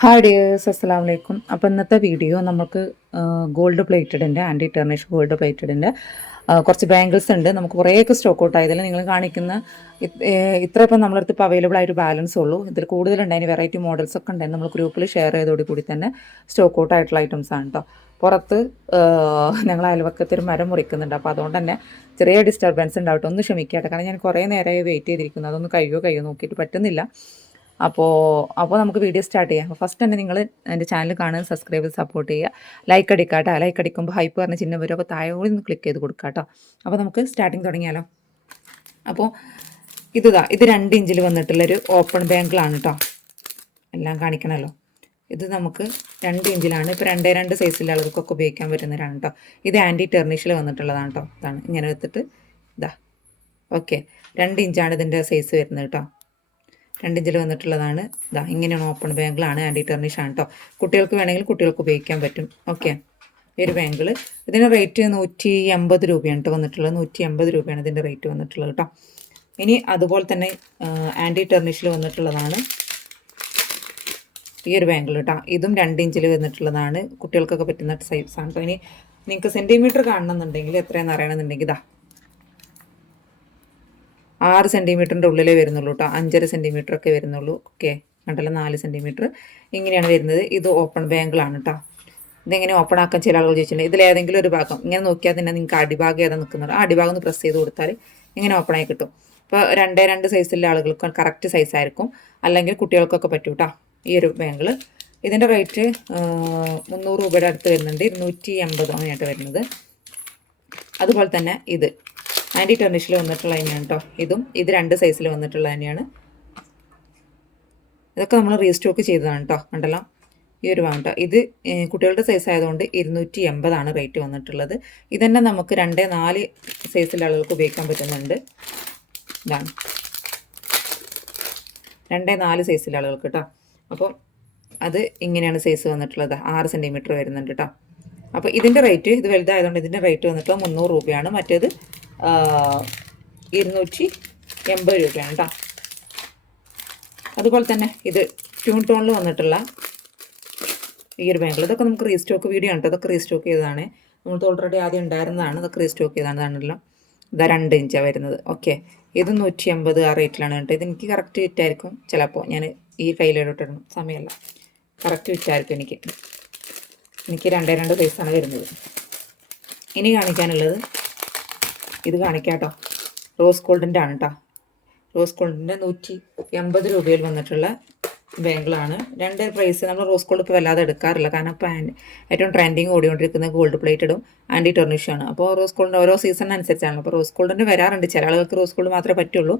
Hi dears അസ്സലാം വലൈക്കും അപ്പോൾ ഇന്നത്തെ വീഡിയോ നമുക്ക് ഗോൾഡ് പ്ലേറ്റഡിന്റെ ആന്റി ടെർണിഷ് ഗോൾഡ് പ്ലേറ്റഡിന്റെ കുറച്ച് ബാങ്കിൾസ് ഉണ്ട്. നമുക്ക് കുറേയൊക്കെ സ്റ്റോക്ക് ഔട്ട് ആയതിൽ നിങ്ങൾ കാണിക്കുന്ന ഇത്ര ഇപ്പം നമ്മളടുത്ത് ഇപ്പോൾ അവൈലബിൾ ആയിട്ട് ബാലൻസ് ഉള്ളൂ. ഇതിൽ കൂടുതലുണ്ടായിരുന്നു വെറൈറ്റി മോഡൽസ് ഒക്കെ ഉണ്ട് നമ്മൾ ഗ്രൂപ്പിൽ ഷെയർ ചെയ്തോടി കൂടി തന്നെ സ്റ്റോക്ക് ഔട്ട് ആയിട്ടുള്ള ഐറ്റംസ് ആണ് കേട്ടോ പുറത്ത് ഞങ്ങൾ അയൽവക്കത്തൊരു മരം മുറിക്കുന്നുണ്ട്. അപ്പോൾ അതുകൊണ്ട് തന്നെ ചെറിയ ഡിസ്റ്റർബൻസ് ഉണ്ടാവട്ടെ. ഒന്ന് ക്ഷമിക്കട്ടെ. കാരണം ഞാൻ കുറേ നേരമായി വെയിറ്റ് ചെയ്തിരിക്കുന്നു. അതൊന്ന് കഴിയോ കഴിയോ നോക്കിയിട്ട് പറ്റുന്നില്ല. അപ്പോൾ അപ്പോൾ നമുക്ക് വീഡിയോ സ്റ്റാർട്ട് ചെയ്യാം. അപ്പോൾ ഫസ്റ്റ് തന്നെ നിങ്ങൾ എന്റെ ചാനൽ കാണുക സബ്സ്ക്രൈബ് ചെയ്ത് സപ്പോർട്ട് ചെയ്യുക. ലൈക്ക് അടിക്കാട്ടോ കേട്ടോ ലൈക്ക് അടിക്കുമ്പോൾ ഹൈപ്പ് പറഞ്ഞ ചിഹ്നം വരും. അപ്പോൾ താഴോടി ഒന്ന് ക്ലിക്ക് ചെയ്ത് കൊടുക്കാട്ടോ കേട്ടോ അപ്പോൾ നമുക്ക് സ്റ്റാർട്ടിങ് തുടങ്ങിയാലോ. അപ്പോൾ ഇതാ ഇത് രണ്ട് ഇഞ്ചിൽ വന്നിട്ടുള്ളൊരു ഓപ്പൺ ബാങ്കിളാണ് കേട്ടോ എല്ലാം കാണിക്കണമല്ലോ ഇത് നമുക്ക് രണ്ട് ഇഞ്ചിലാണ് ഇപ്പോൾ രണ്ടേ രണ്ട് സൈസിലുള്ളവർക്കൊക്കെ ആളുകൾക്കൊക്കെ ഉപയോഗിക്കാൻ പറ്റുന്നതാണ് കേട്ടോ ഇത് ആന്റി ടെർണിഷിൽ വന്നിട്ടുള്ളതാണ് കേട്ടോ ഇതാണ്. ഇങ്ങനെ എടുത്തിട്ട് ഇതാ ഓക്കെ രണ്ട് ഇഞ്ചാണ് ഇതിന്റെ സൈസ് വരുന്നത് കേട്ടോ രണ്ട് ഇഞ്ചിൽ വന്നിട്ടുള്ളതാണ്. ഇതാ ഇങ്ങനെയാണ് ഓപ്പൺ ബാങ്കിളാണ് ആന്റി ടെർണിഷ് ആണ് കേട്ടോ കുട്ടികൾക്ക് വേണമെങ്കിൽ കുട്ടികൾക്ക് ഉപയോഗിക്കാൻ പറ്റും. ഓക്കെ ഈ ഒരു ബാങ്കിൾ ഇതിന്റെ റേറ്റ് നൂറ്റി എൺപത് രൂപയാണ് കേട്ടോ വന്നിട്ടുള്ളത്. നൂറ്റി എൺപത് രൂപയാണ് ഇതിന്റെ റേറ്റ് വന്നിട്ടുള്ളത് കേട്ടോ ഇനി അതുപോലെ തന്നെ ആന്റി ടെർണിഷിൽ വന്നിട്ടുള്ളതാണ് ഈ ഒരു ബാങ്കിൾ കേട്ടോ ഇതും രണ്ട് ഇഞ്ചിൽ വന്നിട്ടുള്ളതാണ്. കുട്ടികൾക്കൊക്കെ പറ്റുന്ന സൈസാണ് കേട്ടോ ഇനി നിങ്ങൾക്ക് സെന്റിമീറ്റർ കാണണമെന്നുണ്ടെങ്കിൽ എത്രയാണെന്ന് അറിയണമെന്നുണ്ടെങ്കിൽ ഇതാ ആറ് സെന്റിമീറ്ററിന്റെ ഉള്ളിലേ വരുന്നുള്ളൂ കേട്ടോ അഞ്ചര സെന്റിമീറ്റർ ഒക്കെ വരുന്നുള്ളൂ. ഓക്കെ. കണ്ടല്ലോ നാല് സെന്റിമീറ്റർ ഇങ്ങനെയാണ് വരുന്നത്. ഇത് ഓപ്പൺ ബാങ്കിളാണ് കേട്ടോ ഇതെങ്ങനെ ഓപ്പൺ ആക്കാൻ ചില ആളുകൾ ചോദിച്ചിട്ടുണ്ട്. ഇതിലേതെങ്കിലും ഒരു ഭാഗം. ഇങ്ങനെ നോക്കിയാൽ തന്നെ നിങ്ങൾക്ക് അടിഭാഗം ഏതാ നിൽക്കുന്നത്? ആ അടിഭാഗം ഒന്ന് പ്രസ് ചെയ്ത് കൊടുത്താൽ ഇങ്ങനെ ഓപ്പൺ ആയി കിട്ടും. ഇപ്പോൾ രണ്ടേ രണ്ട് സൈസിലുള്ള ആളുകൾക്ക് കറക്റ്റ് സൈസ് ആയിരിക്കും. അല്ലെങ്കിൽ കുട്ടികൾക്കൊക്കെ പറ്റും കേട്ടോ ഈ ഒരു ബാങ്കിൾ ഇതിന്റെ റേറ്റ് മുന്നൂറ് രൂപയുടെ അടുത്ത് വരുന്നുണ്ട്. ഇരുന്നൂറ്റി എൺപത് അങ്ങനെയായിട്ട് വരുന്നത്. അതുപോലെ തന്നെ ഇത്. ആന്റി ടെർണിഷിൽ വന്നിട്ടുള്ള തന്നെയാണ് കേട്ടോ ഇതും ഇത് രണ്ട് സൈസിൽ വന്നിട്ടുള്ള തന്നെയാണ് ഇതൊക്കെ നമ്മൾ റീസ്റ്റോക്ക് ചെയ്തതാണ് കേട്ടോ കണ്ടല്ലോ? ഈ ഒരു വാങ്ങ ഇത് കുട്ടികളുടെ സൈസ് ആയതുകൊണ്ട് ഇരുന്നൂറ്റി എൺപതാണ് റേറ്റ് വന്നിട്ടുള്ളത്. ഇതന്നെ നമുക്ക് രണ്ട് നാല് സൈസിലുള്ള ആളുകൾക്ക് ഉപയോഗിക്കാൻ പറ്റുന്നുണ്ട്. ഇതാണ്. രണ്ട് നാല് സൈസിലെ ആളുകൾക്ക് കേട്ടോ അപ്പോൾ അത് ഇങ്ങനെയാണ് സൈസ് വന്നിട്ടുള്ളത്. ആറ് സെന്റിമീറ്റർ വരുന്നുണ്ട് കേട്ടോ അപ്പോൾ ഇതിന്റെ റേറ്റ് ഇത് വലുതായതുകൊണ്ട് ഇതിന്റെ റേറ്റ് വന്നിട്ട് മുന്നൂറ് രൂപയാണ്. മറ്റേത് ഇരുന്നൂറ്റി എൺപത് രൂപയാണ് കേട്ടോ അതുപോലെ തന്നെ ഇത് ട്യൂൺ ടോണിൽ വന്നിട്ടുള്ള ഈ ഒരു ബാങ്കിൾ ഇതൊക്കെ നമുക്ക് റീസ്റ്റോക്ക് വീഡിയോ ആണ് കേട്ടോ ഇതൊക്കെ റീസ്റ്റോക്ക് ചെയ്തതാണ്. നമ്മൾ ഓൾറെഡി ആദ്യം ഉണ്ടായിരുന്നതാണ്. ഇതൊക്കെ റീസ്റ്റോക്ക് ചെയ്തതാണ് ഇതാണല്ലോ ഇതാ രണ്ട് ഇഞ്ചാണ് വരുന്നത്. ഓക്കെ ഇത് നൂറ്റി അമ്പത് ആ റേറ്റിലാണ് കേട്ടോ. ഇത് എനിക്ക് കറക്റ്റ് വിറ്റായിരിക്കും. ചിലപ്പോൾ ഞാൻ ഈ കയ്യിലോട്ടിടണം സമയമല്ല. കറക്റ്റ് വിറ്റായിരിക്കും എനിക്ക്. എനിക്ക് രണ്ടേ രണ്ട് സൈസാണ് വരുന്നത്. ഇനി കാണിക്കാനുള്ളത് ഇത് കാണിക്കാം കേട്ടോ റോസ് ഗോൾഡിന്റെ ആണ് കേട്ടോ റോസ് ഗോൾഡിന്റെ നൂറ്റി എൺപത് രൂപയിൽ വന്നിട്ടുള്ള ബാങ്കിളാണ് രണ്ട് പ്രൈസ് നമ്മൾ റോസ് ഗോൾഡ് ഇപ്പോൾ വല്ലാതെ എടുക്കാറില്ല. കാരണം ഇപ്പോൾ ഏറ്റവും ട്രെൻഡിങ് ഓടിക്കൊണ്ടിരിക്കുന്ന ഗോൾഡ് പ്ലേറ്റഡും ആന്റി ടെർണിഷുമാണ് അപ്പോൾ റോസ് ഗോൾഡിന്റെ ഓരോ സീസണിനനുസരിച്ചാണ് അപ്പോൾ റോസ് ഗോൾഡിന്റെ വരാറുണ്ട്. ചില ആളുകൾക്ക് റോസ് ഗോൾഡ് മാത്രമേ പറ്റുള്ളൂ.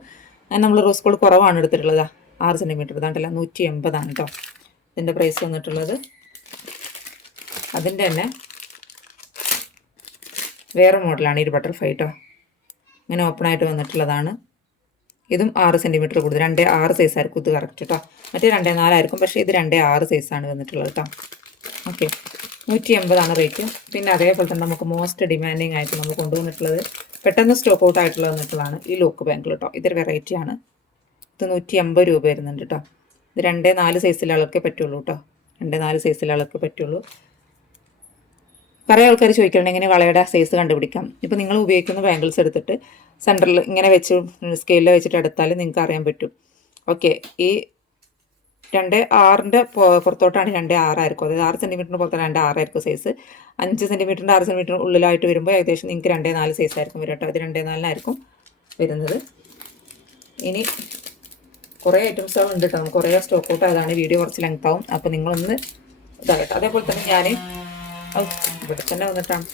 അത് നമ്മൾ റോസ് ഗോൾഡ് കുറവാണ് എടുത്തിട്ടുള്ളത്. ആറ് സെന്റിമീറ്റർ ഇതാണ്ടല്ല നൂറ്റി എൺപതാണ് കേട്ടോ ഇതിന്റെ പ്രൈസ് വന്നിട്ടുള്ളത്. അതിന്റെ തന്നെ വേറെ മോഡലാണ് ഈ ബട്ടർഫ്ലൈ കേട്ടോ ഇങ്ങനെ ഓപ്പൺ ആയിട്ട് വന്നിട്ടുള്ളതാണ്. ഇതും ആറ് സെന്റിമീറ്റർ കൂടുതൽ. രണ്ടേ ആറ് സൈസ് ആയിരിക്കും ഇത് കറക്റ്റ് കേട്ടോ മറ്റേ രണ്ടേ നാലായിരിക്കും. പക്ഷേ ഇത് രണ്ടേ ആറ് സൈസാണ് വന്നിട്ടുള്ളത് കേട്ടോ ഓക്കെ നൂറ്റി എൺപതാണ് റേറ്റ് പിന്നെ അതേപോലെ തന്നെ നമുക്ക് മോസ്റ്റ് ഡിമാൻഡിങ് ആയിട്ട് നമ്മൾ കൊണ്ടുവന്നിട്ടുള്ളത് പെട്ടെന്ന് സ്റ്റോക്ക് ഔട്ട് ആയിട്ടുള്ള വന്നിട്ടുള്ളതാണ് ഈ ലോക്ക് ബാങ്കിൽ കേട്ടോ ഇതൊരു വെറൈറ്റിയാണ് ഇത് നൂറ്റി എൺപത് രൂപ വരുന്നുണ്ട് കേട്ടോ ഇത് രണ്ടേ നാല് സൈസിലെ പറ്റുള്ളൂ കേട്ടോ രണ്ടേ നാല് സൈസിലെ പറ്റുള്ളൂ. കുറേ ആൾക്കാർ ചോദിക്കുന്നുണ്ട് എങ്ങനെ വളയുടെ സൈസ് കണ്ടുപിടിക്കാം? ഇപ്പോൾ നിങ്ങൾ ഉപയോഗിക്കുന്ന ബാംഗിൾസ് എടുത്തിട്ട് സെന്ററിൽ ഇങ്ങനെ വെച്ച് സ്കെയിലിൽ വെച്ചിട്ട് എടുത്താൽ നിങ്ങൾക്ക് അറിയാൻ പറ്റും. ഓക്കെ ഈ രണ്ട് ആറിന്റെ പുറത്തോട്ടാണ് രണ്ട് ആറായിരിക്കും. അതായത് ആറ് സെന്റിമീറ്ററിന് പുറത്ത് രണ്ട് ആറായിരിക്കും സൈസ് അഞ്ച് സെന്റിമീറ്ററിന്റെ ആറ് സെന്റിമീറ്റർ ഉള്ളിലായിട്ട് വരുമ്പോൾ ഏകദേശം നിങ്ങൾക്ക് രണ്ടേ നാല് സൈസ് ആയിരിക്കും വരും കേട്ടോ. ഇത് രണ്ടേ നാലിനായിരിക്കും വരുന്നത്. ഇനി കുറേ ഐറ്റംസുകൾ ഉണ്ട് കേട്ടോ. നമുക്ക് കുറേ സ്റ്റോക്ക് ഔട്ട് ആയതാണ്. വീഡിയോ കുറച്ച് ലെങ്ത് ആവും. അപ്പോൾ നിങ്ങളൊന്ന് ഇതാകട്ടെ. അതേപോലെ തന്നെ ഞാൻ ഇവിടെ തന്നെ വന്നിട്ടാണ്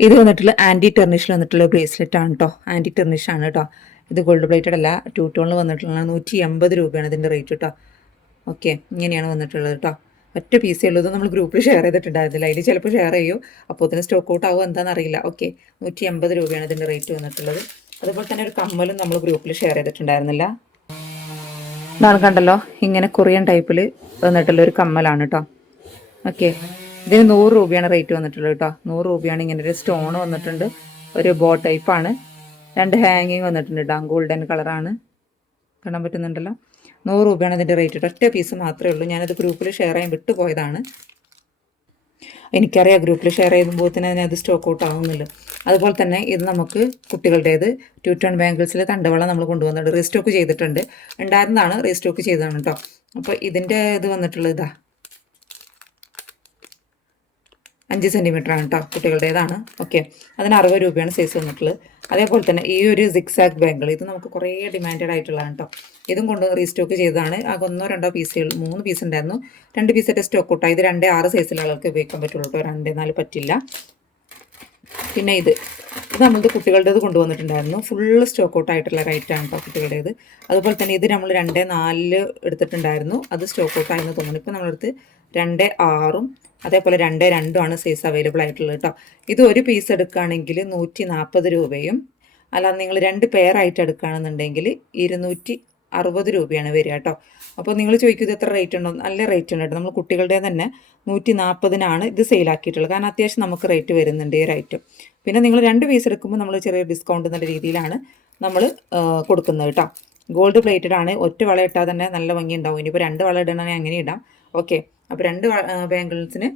ഇത് വന്നിട്ടുള്ള ആന്റി ടെർണിഷിൽ വന്നിട്ടുള്ള ബ്രേസ്ലെറ്റ് ആണ് കേട്ടോ ആന്റി ടെർണിഷ് ആണ് കേട്ടോ ഇത് ഗോൾഡ് പ്ലേറ്റഡ് അല്ല ടൂ ടോണിൽ വന്നിട്ടുള്ള നൂറ്റി എൺപത് രൂപയാണ് ഇതിന്റെ റേറ്റ് കേട്ടോ ഓക്കെ ഇങ്ങനെയാണ് വന്നിട്ടുള്ളത് കേട്ടോ ഒറ്റ പീസേ ഉള്ളത് നമ്മൾ ഗ്രൂപ്പിൽ ഷെയർ ചെയ്തിട്ടുണ്ടായിരുന്നില്ല. അതിൽ ചിലപ്പോൾ ഷെയർ ചെയ്യൂ അപ്പോൾ ഇതിന് സ്റ്റോക്ക് ഔട്ട് ആവും എന്താണെന്ന് അറിയില്ല. ഓക്കെ നൂറ്റി എൺപത് രൂപയാണ് ഇതിന്റെ റേറ്റ് വന്നിട്ടുള്ളത്. അതുപോലെ തന്നെ ഒരു കമ്മലും നമ്മൾ ഗ്രൂപ്പിൽ ഷെയർ ചെയ്തിട്ടുണ്ടായിരുന്നില്ല. ഇതാണ് കണ്ടല്ലോ ഇങ്ങനെ കൊറിയൻ ടൈപ്പിൽ വന്നിട്ടുള്ള ഒരു കമ്മലാണ് കേട്ടോ ഓക്കെ ഇതിന് നൂറ് രൂപയാണ് റേറ്റ് വന്നിട്ടുള്ളത് കേട്ടോ നൂറ് രൂപയാണ് ഇങ്ങനെ ഒരു സ്റ്റോൺ വന്നിട്ടുണ്ട്. ഒരു ബോ ടൈപ്പാണ് രണ്ട് ഹാങ്ങിങ് വന്നിട്ടുണ്ട് കേട്ടോ ഗോൾഡൻ കളറാണ് കാണാൻ പറ്റുന്നുണ്ടല്ലോ? നൂറ് രൂപയാണ് ഇതിന്റെ റേറ്റ് ഒറ്റ പീസ് മാത്രമേ ഉള്ളൂ. ഞാനത് ഗ്രൂപ്പിൽ ഷെയർ ചെയ്യാൻ വിട്ടുപോയതാണ്. എനിക്കറിയാം ഗ്രൂപ്പിൽ ഷെയർ ചെയ്യുമ്പോൾ തന്നെ അതിനത് സ്റ്റോക്ക് ഔട്ട് ആവുന്നില്ല. അതുപോലെ തന്നെ ഇത് നമുക്ക് കുട്ടികളുടേത് ടു ടൺ ബാങ്കിൾസിൽ തണ്ടവളം നമ്മൾ കൊണ്ടുവന്നിട്ടുണ്ട്. റീസ്റ്റോക്ക് ചെയ്തിട്ടുണ്ട്. ഉണ്ടായിരുന്നതാണ് റീസ്റ്റോക്ക് ചെയ്തതാണ് കേട്ടോ അപ്പോൾ ഇതിന്റെ ഇത് വന്നിട്ടുള്ളത് ഇതാ. അഞ്ച് സെന്റിമീറ്റർ ആണ് കേട്ടോ കുട്ടികളുടേതാണ്. ഓക്കെ അതിന് അറുപത് രൂപയാണ് സൈസ് വന്നിട്ടുള്ളത്. അതേപോലെ തന്നെ ഈ ഒരു സിക്സാക് ബാങ്കിൾ ഇത് നമുക്ക് കുറേ ഡിമാൻഡഡ് ആയിട്ടുള്ളതാണ് കേട്ടോ ഇതും കൊണ്ട് റീസ്റ്റോക്ക് ചെയ്തതാണ്. ആകെ ഒന്നോ രണ്ടോ പീസുകൾ മൂന്ന് പീസ് ഉണ്ടായിരുന്നു. രണ്ട് പീസിന്റെ സ്റ്റോക്ക് ഔട്ടായി ഇത് രണ്ട് ആറ് സൈസിലുള്ള ആൾക്ക് ഉപയോഗിക്കാൻ പറ്റുള്ളൂ കേട്ടോ രണ്ട് നാല് പറ്റില്ല. പിന്നെ ഇത്. ഇത് നമ്മളത് കുട്ടികളുടേത് കൊണ്ടുവന്നിട്ടുണ്ടായിരുന്നു. ഫുള്ള് സ്റ്റോക്ക് ഔട്ട് ആയിട്ടുള്ള റൈറ്റാണ് കേട്ടോ കുട്ടികളുടേത്. അതുപോലെ തന്നെ ഇത് നമ്മൾ രണ്ട് നാലിൽ എടുത്തിട്ടുണ്ടായിരുന്നു. അത് സ്റ്റോക്ക് ഔട്ട് ആയിരുന്നു തോന്നുന്നു. ഇപ്പോൾ നമ്മളെടുത്ത് രണ്ട് ആറും അതേപോലെ രണ്ട് രണ്ടുമാണ് സൈസ് അവൈലബിൾ ആയിട്ടുള്ളത് കേട്ടോ ഇത് ഒരു പീസ് എടുക്കുകയാണെങ്കിൽ നൂറ്റി നാൽപ്പത് രൂപയും അല്ലാതെ നിങ്ങൾ രണ്ട് പെയറായിട്ട് എടുക്കുകയാണെന്നുണ്ടെങ്കിൽ ഇരുന്നൂറ്റി അറുപത് രൂപയാണ് വരിക കേട്ടോ അപ്പോൾ നിങ്ങൾ ചോദിക്കും ഇത് എത്ര റേറ്റ് ഉണ്ടോ? നല്ല റേറ്റ് ഉണ്ട് കേട്ടോ നമ്മൾ കുട്ടികളുടെ തന്നെ നൂറ്റി നാൽപ്പതിനാണ് ഇത് സെയിലാക്കിയിട്ടുള്ളത് കാരണം അത്യാവശ്യം നമുക്ക് റേറ്റ് വരുന്നുണ്ട് ഈ റേറ്റ് പിന്നെ നിങ്ങൾ രണ്ട് പീസ് എടുക്കുമ്പോൾ നമ്മൾ ചെറിയ ഡിസ്കൗണ്ട് എന്നുള്ള രീതിയിലാണ് നമ്മൾ കൊടുക്കുന്നത് കേട്ടോ ഗോൾഡ് പ്ലേറ്റഡ് ആണ്. ഒറ്റ വള ഇട്ടാൽ തന്നെ നല്ല ഭംഗി ഉണ്ടാവും. ഇനിയിപ്പോൾ രണ്ട് വള ഇടണമെങ്കിൽ അങ്ങനെ ഇടാം. ഓക്കെ അപ്പോൾ രണ്ട് ബാങ്കിൾസിന്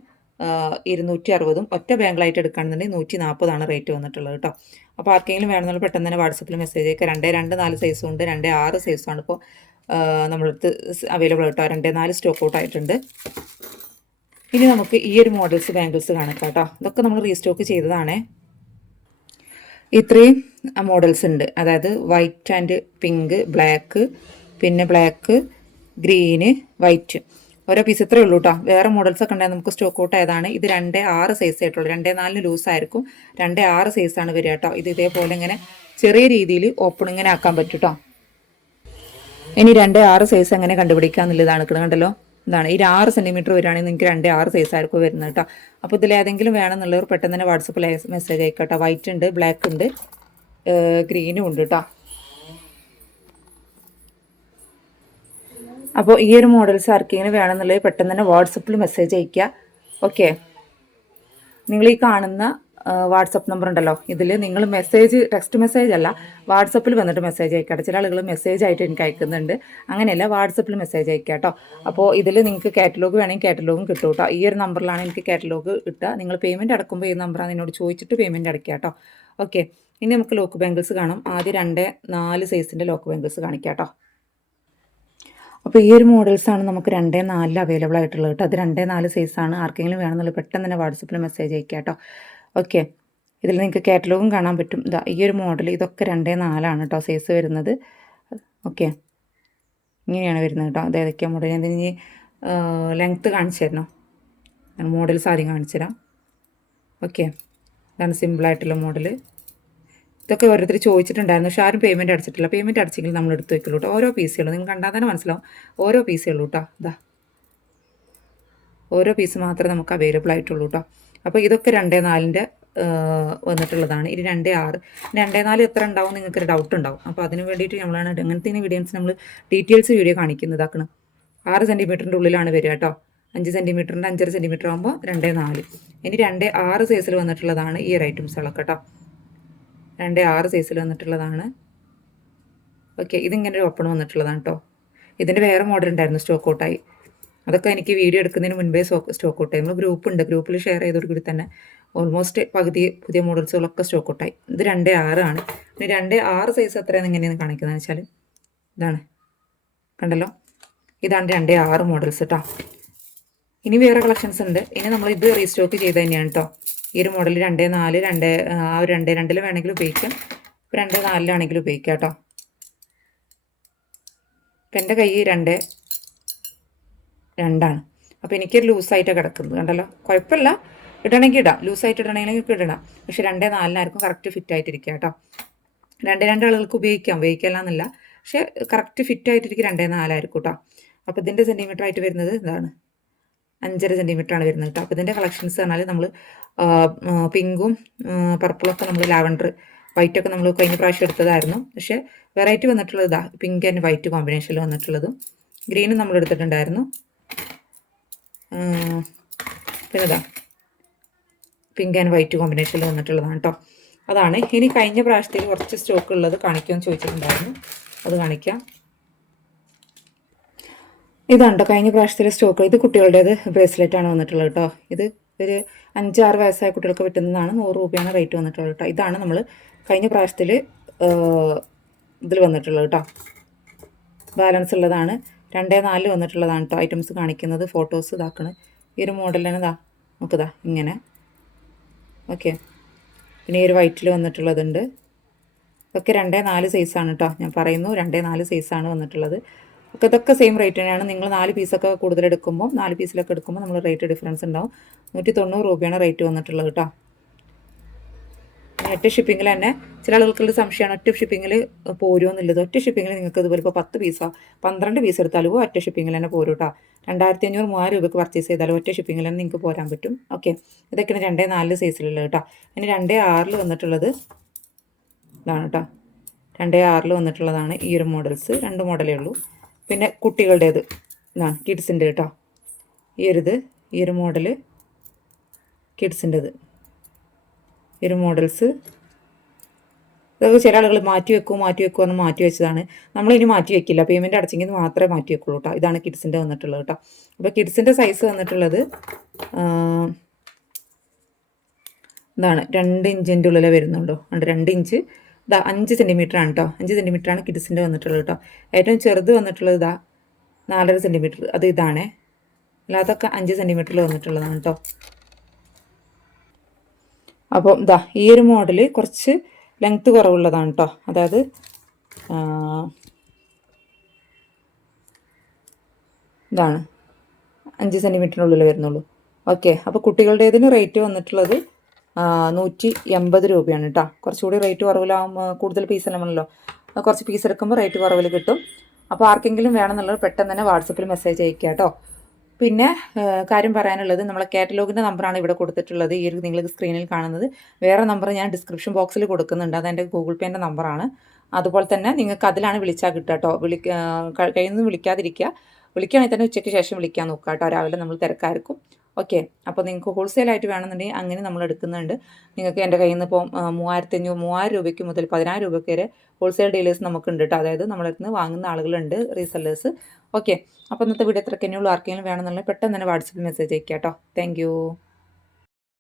ഇരുന്നൂറ്റി അറുപതും ഒറ്റ ബാങ്കിളായിട്ട് എടുക്കുകയാണെന്നുണ്ടെങ്കിൽ നൂറ്റി നാൽപ്പതാണ് റേറ്റ് വന്നിട്ടുള്ളത് കേട്ടോ. അപ്പോൾ ആർക്കെങ്കിലും വേണമെന്നുള്ള പെട്ടെന്ന് തന്നെ വാട്സപ്പിൽ മെസ്സേജ് അയക്കുക രണ്ട് രണ്ട് നാല് സൈസും ഉണ്ട്. രണ്ട് ആറ് സൈസുമാണ് ഇപ്പോൾ നമ്മളടുത്ത് അവൈലബിൾ കേട്ടോ. രണ്ട് നാല് സ്റ്റോക്ക് ഔട്ട് ആയിട്ടുണ്ട്. ഇനി നമുക്ക് ഈ ഒരു മോഡൽസ് ബാങ്കിൾസ് കാണാം കേട്ടോ. ഇതൊക്കെ നമ്മൾ റീസ്റ്റോക്ക് ചെയ്തതാണേ. ഇത്രയും മോഡൽസ് ഉണ്ട്. അതായത് വൈറ്റ് ആൻഡ് പിങ്ക് ബ്ലാക്ക് പിന്നെ ബ്ലാക്ക് ഗ്രീന് വൈറ്റ് ഓരോ പീസ് ഇത്രയേ ഉള്ളൂ കേട്ടോ വേറെ മോഡൽസ് ഒക്കെ ഉണ്ടായാൽ നമുക്ക് സ്റ്റോക്ക് ഔട്ട് ആയതാണ്. ഇത് രണ്ടേ ആറ് സൈസ് ആയിട്ടുള്ളൂ. രണ്ടേ നാലിന് ലൂസ് ആയിരിക്കും. രണ്ടേ ആറ് സൈസാണ് വരിക കേട്ടോ ഇത് ഇതേപോലെ ഇങ്ങനെ ചെറിയ രീതിയിൽ ഓപ്പൺ ഇങ്ങനെ ആക്കാൻ പറ്റും കേട്ടോ ഇനി രണ്ടേ ആറ് സൈസ് എങ്ങനെ കണ്ടുപിടിക്കാന്നുള്ളതാണ്. നിൽക്കുന്നത് കണ്ടല്ലോ? ഇതാണ്. ഈ ആറ് സെന്റിമീറ്റർ വരികയാണെങ്കിൽ നിങ്ങൾക്ക് രണ്ടേ ആറ് സൈസ് ആയിരിക്കും വരുന്നത് കേട്ടോ. അപ്പോൾ ഇതിൽ ഏതെങ്കിലും വേണമെന്നുള്ളവർ പെട്ടെന്ന് തന്നെ വാട്സപ്പിൽ മെസ്സേജ് അയക്കട്ടോ വൈറ്റ് ഉണ്ട് ബ്ലാക്ക് ഉണ്ട് ഗ്രീനും ഉണ്ട് കേട്ടോ. അപ്പോൾ ഈ ഒരു മോഡൽസ് ആർക്കെങ്കിലും വേണമെന്നുള്ളത് പെട്ടെന്ന് തന്നെ വാട്സപ്പിൽ മെസ്സേജ് അയക്കുക. ഓക്കെ നിങ്ങൾ ഈ കാണുന്ന വാട്സപ്പ് നമ്പർ ഉണ്ടല്ലോ ഇതിൽ നിങ്ങൾ മെസ്സേജ് ടെക്സ്റ്റ് മെസ്സേജ് അല്ല വാട്സപ്പിൽ വന്നിട്ട് മെസ്സേജ് അയക്കാം ചില ആളുകൾ മെസ്സേജ് ആയിട്ട് എനിക്ക് അയക്കുന്നുണ്ട്. അങ്ങനെയല്ല വാട്സപ്പിൽ മെസ്സേജ് അയക്കുക കേട്ടോ അപ്പോൾ ഇതിൽ നിങ്ങൾക്ക് കാറ്റലോഗ് വേണമെങ്കിൽ കാറ്റലോഗും കിട്ടും കേട്ടോ ഈ ഒരു നമ്പറിലാണ് എനിക്ക് കാറ്റലോഗ് കിട്ടുക. നിങ്ങൾ പേയ്മെന്റ് അടക്കുമ്പോൾ ഈ നമ്പറാണ് എന്നോട് ചോദിച്ചിട്ട് പേയ്മെന്റ് അടയ്ക്കുക കേട്ടോ ഓക്കെ ഇനി നമുക്ക് ലോക്ക് ബാങ്കിൾസ് കാണാം. ആദ്യം രണ്ട് നാല് സൈസിന്റെ ലോക്ക് ബാങ്കിൾസ് കാണിക്കാം കേട്ടോ അപ്പോൾ ഈ ഒരു മോഡൽസാണ് നമുക്ക് രണ്ടേ നാലിൽ അവൈലബിൾ ആയിട്ടുള്ളത് കേട്ടോ. അത് രണ്ടേ നാല് സൈസാണ് ആർക്കെങ്കിലും വേണമെന്നുള്ളത് പെട്ടെന്ന് തന്നെ വാട്സപ്പിൽ മെസ്സേജ് അയക്കുക കേട്ടോ. ഓക്കെ ഇതിൽ നിങ്ങൾക്ക് കാറ്റലോഗും കാണാൻ പറ്റും. ഇതാ ഈ ഒരു മോഡൽ ഇതൊക്കെ രണ്ടേ നാലാണ് കേട്ടോ സൈസ് വരുന്നത്. ഓക്കെ ഇങ്ങനെയാണ് വരുന്നത് കേട്ടോ. അത് ഏതൊക്കെയാണ് മോഡൽ ഞാൻ ഇനി ലെങ്ത്ത് കാണിച്ചു തരണോ മോഡൽസ് ആദ്യം കാണിച്ചു തരാം. ഓക്കെ ഇതാണ് സിമ്പിളായിട്ടുള്ള മോഡൽ ഇതൊക്കെ ഓരോരുത്തർ ചോദിച്ചിട്ടുണ്ടായിരുന്നു. പക്ഷെ ആരും പേയ്മെന്റ് അടച്ചിട്ടില്ല. പേയ്മെന്റ് അടച്ചെങ്കിൽ നമ്മൾ എടുത്ത് വെക്കുള്ളൂ കേട്ടോ ഓരോ പീസുകൾ നിങ്ങൾ കണ്ടാൽ തന്നെ മനസ്സിലാവും. ഓരോ പീസുകൾ കേട്ടോ ഇതാ ഓരോ പീസ് മാത്രമേ നമുക്ക് അവൈലബിൾ ആയിട്ടുള്ളൂ കേട്ടോ അപ്പോൾ ഇതൊക്കെ രണ്ടേ നാലിന്റെ വന്നിട്ടുള്ളതാണ്. ഇനി രണ്ടേ ആറ്. രണ്ടേ നാല് എത്ര ഉണ്ടാവും നിങ്ങൾക്കൊരു ഡൗട്ട് ഉണ്ടാവും. അപ്പോൾ അതിന് വേണ്ടിയിട്ട് നമ്മളാണ് അങ്ങനത്തെ വീഡിയോസ് നമ്മൾ ഡീറ്റെയിൽസ് വീഡിയോ കാണിക്കുന്നതാക്കണം ആറ് സെന്റിമീറ്ററിന്റെ ഉള്ളിലാണ് വരിക കേട്ടോ അഞ്ച് സെന്റിമീറ്ററിന്റെ അഞ്ചര സെന്റിമീറ്റർ ആകുമ്പോൾ രണ്ടേ നാല്. ഇനി രണ്ടേ ആറ് സൈസിൽ വന്നിട്ടുള്ളതാണ് ഈ ഒരു ഐറ്റംസുകളൊക്കെ കേട്ടോ രണ്ടേ ആറ് സൈസിൽ വന്നിട്ടുള്ളതാണ്. ഓക്കെ ഇതിങ്ങനെ ഒരു ഓപ്പൺ വന്നിട്ടുള്ളതാണ് കേട്ടോ ഇതിന്റെ വേറെ മോഡൽ ഉണ്ടായിരുന്നു സ്റ്റോക്ക് ഔട്ടായി അതൊക്കെ എനിക്ക് വീഡിയോ എടുക്കുന്നതിന് മുൻപേ സ്റ്റോക്ക് സ്റ്റോക്ക് ഔട്ടായി നമ്മൾ ഗ്രൂപ്പ് ഉണ്ട്. ഗ്രൂപ്പിൽ ഷെയർ ചെയ്തോട് കൂടി തന്നെ ഓൾമോസ്റ്റ് പകുതി പുതിയ മോഡൽസുകളൊക്കെ സ്റ്റോക്ക് ഔട്ടായി ഇത് രണ്ട് ആറാണ് ഇനി രണ്ട് ആറ് സൈസ് എത്രയാണ് എങ്ങനെയാണ് കാണിക്കുന്നത് വെച്ചാൽ ഇതാണ്. കണ്ടല്ലോ? ഇതാണ് രണ്ട് ആറ് മോഡൽസ് കേട്ടോ ഇനി വേറെ കളക്ഷൻസ് ഉണ്ട്. ഇനി നമ്മൾ ഇത് റീസ്റ്റോക്ക് ചെയ്ത് തന്നെയാണ് കേട്ടോ ഈ ഒരു മോഡൽ രണ്ട് നാല് രണ്ട് ആ ഒരു രണ്ട് രണ്ടിൽ വേണമെങ്കിൽ ഉപയോഗിക്കാം. ഇപ്പോൾ രണ്ട് നാലിലാണെങ്കിലും ഉപയോഗിക്കാം കേട്ടോ. ഇപ്പം എന്റെ കൈ രണ്ട് രണ്ടാണ്. അപ്പോൾ എനിക്കൊരു ലൂസായിട്ടാണ് കിടക്കുന്നത്. കണ്ടല്ലോ? കുഴപ്പമില്ല. ഇടണമെങ്കിൽ ഇടാം. ലൂസായിട്ട് ഇടണമെങ്കിൽ ഇടണം. പക്ഷെ രണ്ട് നാലിനായിരിക്കും കറക്റ്റ് ഫിറ്റ് ആയിട്ടിരിക്കുക കേട്ടോ. രണ്ട് രണ്ട് ആളുകൾക്ക് ഉപയോഗിക്കാം. ഉപയോഗിക്കില്ല എന്നല്ല പക്ഷേ കറക്റ്റ് ഫിറ്റ് ആയിട്ടിരിക്കും രണ്ടേ നാലായിരിക്കും കേട്ടോ. അപ്പോൾ ഇതിന്റെ സെന്റിമീറ്റർ ആയിട്ട് വരുന്നത് ഇതാണ്. അഞ്ചര ആണ് വരുന്നത് കേട്ടോ അപ്പോൾ ഇതിന്റെ കളക്ഷൻസ് പറഞ്ഞാൽ നമ്മൾ പിങ്കും പർപ്പിളൊക്കെ നമ്മൾ ലാവൻഡർ വൈറ്റൊക്കെ നമ്മൾ കഴിഞ്ഞ പ്രാവശ്യം എടുത്തതായിരുന്നു. പക്ഷേ വെറൈറ്റി വന്നിട്ടുള്ളത് ഇതാ പിങ്ക് ആൻഡ് വൈറ്റ് കോമ്പിനേഷനിൽ വന്നിട്ടുള്ളതും. ഗ്രീനും നമ്മൾ എടുത്തിട്ടുണ്ടായിരുന്നു. പിന്നെ ഇതാ പിങ്ക് ആൻഡ് വൈറ്റ് കോമ്പിനേഷനിൽ വന്നിട്ടുള്ളതാണ് കേട്ടോ അതാണ്. ഇനി കഴിഞ്ഞ പ്രാവശ്യത്തിൽ കുറച്ച് സ്റ്റോക്ക് ഉള്ളത് കാണിക്കുമെന്ന് ചോദിച്ചിട്ടുണ്ടായിരുന്നു. അത് കാണിക്കാം. ഇതാണ് കഴിഞ്ഞ പ്രാവശ്യത്തിലെ സ്റ്റോക്ക്. ഇത് കുട്ടികളുടേത് ആണ് വന്നിട്ടുള്ളത് കേട്ടോ. ഇത് ഒരു അഞ്ചാറ് വയസ്സായ കുട്ടികൾക്ക് കിട്ടുന്നതാണ് നൂറ് രൂപയാണ് റേറ്റ് വന്നിട്ടുള്ളത് കേട്ടോ. ഇതാണ് നമ്മൾ കഴിഞ്ഞ പ്രാവശ്യത്തിൽ ഇതിൽ വന്നിട്ടുള്ളത് കേട്ടോ. ബാലൻസ് ഉള്ളതാണ്. രണ്ടേ നാല് വന്നിട്ടുള്ളതാണ് കേട്ടോ. ഐറ്റംസ് കാണിക്കുന്നത് ഫോട്ടോസ് ഇതാക്കണ്. ഈ ഒരു മോഡലിന് ഇതാ. നോക്കുതാ ഇങ്ങനെ. ഓക്കെ. പിന്നെ ഈ ഒരു വൈറ്റിൽ വന്നിട്ടുള്ളതുണ്ട്. ഇതൊക്കെ രണ്ടേ നാല് സൈസാണ് കേട്ടോ. ഞാൻ പറയുന്നു രണ്ടേ നാല് സൈസാണ് വന്നിട്ടുള്ളത്. ഒക്കെ ഇതൊക്കെ സെയിം റേറ്റ് തന്നെയാണ്. നിങ്ങൾ നാല് പീസൊക്കെ കൂടുതൽ എടുക്കുമ്പോൾ നാല് പീസിലൊക്കെ എടുക്കുമ്പോൾ നമ്മൾ റേറ്റ് ഡിഫറൻസ് ഉണ്ടാവും. നൂറ്റി തൊണ്ണൂറ് രൂപയാണ് റേറ്റ് വന്നിട്ടുള്ളത് കേട്ടോ ഒറ്റ ഷിപ്പിങ്ങിൽ തന്നെ ചില ആളുകൾക്കുള്ള സംശയമാണ് ഒറ്റ ഷിപ്പിങ്ങിൽ പോരുമോ എന്നുള്ളത്. ഒറ്റ ഷിപ്പിങ്ങിൽ നിങ്ങൾക്ക് ഇതുപോലെ ഇപ്പോൾ പത്ത് പീസോ പന്ത്രണ്ട് പീസ് എടുത്താലും ഒറ്റ ഷിപ്പിങ്ങിൽ തന്നെ പോരും കേട്ടോ രണ്ടായിരത്തി അഞ്ഞൂറ് മൂവായിരം രൂപയ്ക്ക് പർച്ചേസ് ചെയ്താലും ഒറ്റ ഷിപ്പിങ്ങിൽ തന്നെ നിങ്ങൾക്ക് പോരാൻ പറ്റും. ഓക്കെ. ഇതൊക്കെയാണ് രണ്ടേ നാല് സൈസിലുള്ളത് കേട്ടോ ഇനി രണ്ടേ ആറിൽ വന്നിട്ടുള്ളത് ഇതാണ് കേട്ടോ രണ്ടേ ആറിൽ വന്നിട്ടുള്ളതാണ് ഈ ഒരു മോഡൽസ് രണ്ട് മോഡലേ ഉള്ളൂ. പിന്നെ കുട്ടികളുടേത്. എന്നാ കിഡ്സിന്റെ കേട്ടോ. ഈ ഒരു ഇത് ഈ ഒരു മോഡൽ കിഡ്സിന്റെത് ഈ ഒരു മോഡൽസ് ഇതൊക്കെ ചില ആളുകൾ മാറ്റി വെക്കുമോ മാറ്റി വെക്കുമോ എന്ന് മാറ്റി വെച്ചതാണ്. നമ്മളിനി മാറ്റി വെക്കില്ല. പേയ്മെന്റ് അടച്ചെങ്കിൽ മാത്രമേ മാറ്റി വെക്കുള്ളൂ കേട്ടോ ഇതാണ് കിഡ്സിന്റെ വന്നിട്ടുള്ളത് കേട്ടോ അപ്പോൾ കിഡ്സിന്റെ സൈസ് വന്നിട്ടുള്ളത് എന്താണ് രണ്ട് ഇഞ്ചിന്റെ ഉള്ളിലേ വരുന്നുള്ളൂ. രണ്ട് ഇഞ്ച് ഇതാ അഞ്ച് സെന്റിമീറ്റർ ആണ് കേട്ടോ അഞ്ച് സെന്റിമീറ്റർ ആണ് കിഡ്സിന്റെ വന്നിട്ടുള്ളത് കേട്ടോ ഏറ്റവും ചെറുത് വന്നിട്ടുള്ളത് ഇതാ നാലര സെന്റിമീറ്റർ അത് ഇതാണേ. അല്ലാതൊക്കെ അഞ്ച് സെന്റിമീറ്ററിൽ വന്നിട്ടുള്ളതാണ് കേട്ടോ അപ്പോൾ ഇതാ ഈ ഒരു മോഡൽ കുറച്ച് ലെങ്ത്ത് കുറവുള്ളതാണ് കേട്ടോ അതായത് ഇതാണ്. അഞ്ച് സെന്റിമീറ്ററിനുള്ളിൽ വരുന്നുള്ളൂ. ഓക്കെ അപ്പോൾ കുട്ടികളുടേതിന് റേറ്റ് വന്നിട്ടുള്ളത് നൂറ്റി എൺപത് രൂപയാണ് കേട്ടോ കുറച്ചുകൂടി റേറ്റ് കുറവിലാകുമ്പോൾ കൂടുതൽ പീസ് നമ്മളല്ലോ കുറച്ച് പീസ് എടുക്കുമ്പോൾ റേറ്റ് കുറവിൽ കിട്ടും. അപ്പോൾ ആർക്കെങ്കിലും വേണമെന്നുള്ളത് പെട്ടെന്ന് തന്നെ വാട്സപ്പിൽ മെസ്സേജ് അയക്കുക കേട്ടോ പിന്നെ കാര്യം പറയാനുള്ളത് നമ്മളെ കാറ്റലോഗിന്റെ നമ്പറാണ് ഇവിടെ കൊടുത്തിട്ടുള്ളത്. ഈ ഒരു നിങ്ങൾ സ്ക്രീനിൽ കാണുന്നത്. വേറെ നമ്പർ ഞാൻ ഡിസ്ക്രിപ്ഷൻ ബോക്സിൽ കൊടുക്കുന്നുണ്ട്. അതെന്റെ ഗൂഗിൾ പേന്റെ നമ്പറാണ് അതുപോലെ തന്നെ നിങ്ങൾക്ക് അതിലാണ് വിളിച്ചാൽ കിട്ടുക കേട്ടോ വിളി കഴിയുന്നതും വിളിക്കാതിരിക്കുക. വിളിക്കുകയാണെങ്കിൽ തന്നെ ഉച്ചയ്ക്ക് ശേഷം വിളിക്കാൻ നോക്കുക കേട്ടോ രാവിലെ നമ്മൾ തിരക്കായിരിക്കും. ഓക്കെ. അപ്പോൾ നിങ്ങൾക്ക് ഹോൾസെയിലായിട്ട് വേണമെന്നുണ്ടെങ്കിൽ അങ്ങനെ നമ്മൾ എടുക്കുന്നുണ്ട്. നിങ്ങൾക്ക് എന്റെ കയ്യിൽ നിന്ന് ഇപ്പോൾ മൂവായിരത്തി അഞ്ഞൂറ് മൂവായിരം രൂപയ്ക്ക് മുതൽ പതിനായിരം രൂപയ്ക്ക് വരെ ഹോൾസെയിൽ ഡീലേഴ്സ് നമുക്കുണ്ട് കേട്ടോ അതായത് നമ്മളെ അടുത്ത് നിന്ന് വാങ്ങുന്ന ആളുകളുണ്ട് റീസെല്ലേഴ്സ് ഓക്കെ. അപ്പോൾ ഇന്നത്തെ വീഡിയോ എത്ര തന്നെയുള്ളൂ ആർക്കെങ്കിലും വേണമെന്നുണ്ടെങ്കിൽ പെട്ടെന്ന് തന്നെ വാട്സപ്പിൽ മെസ്സേജ് അയക്കാം കേട്ടോ താങ്ക്